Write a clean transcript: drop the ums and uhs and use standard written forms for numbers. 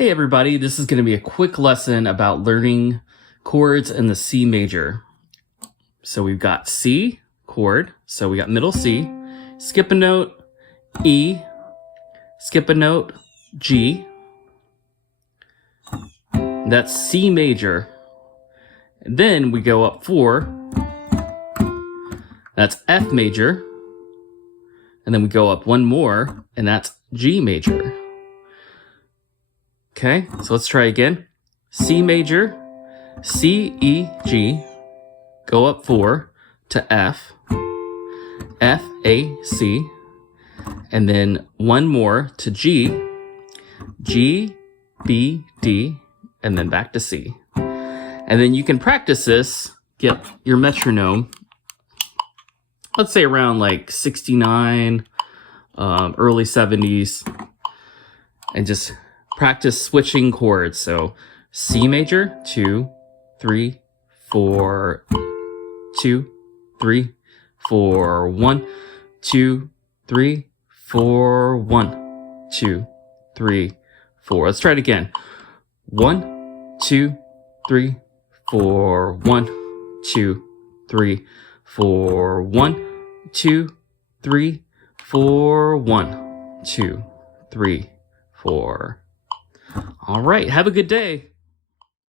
Hey everybody, this is going to be a quick lesson about learning chords in the C major. So we've got C chord, so we got middle C, skip a note, E, skip a note, G. That's C major. And then we go up 4, that's F major. And then we go up one more, and that's G major. Okay, so let's try again. C major, C, E, G, go up 4 to F, F, A, C, and then one more to G, G, B, D, and then back to C. And then you can practice this, get your metronome, let's say around like 69, early 70s, and just practice switching chords. So C major, 2, 3, 4, 2, 3, 4, 1, 2, 3, 4, 1, 2, 3, 4. Let's try it again. 1, 2, 3, 4, 1, 2, 3, 4, 1, 2, 3, 4, 1, 2, 3, 4. All right, have a good day.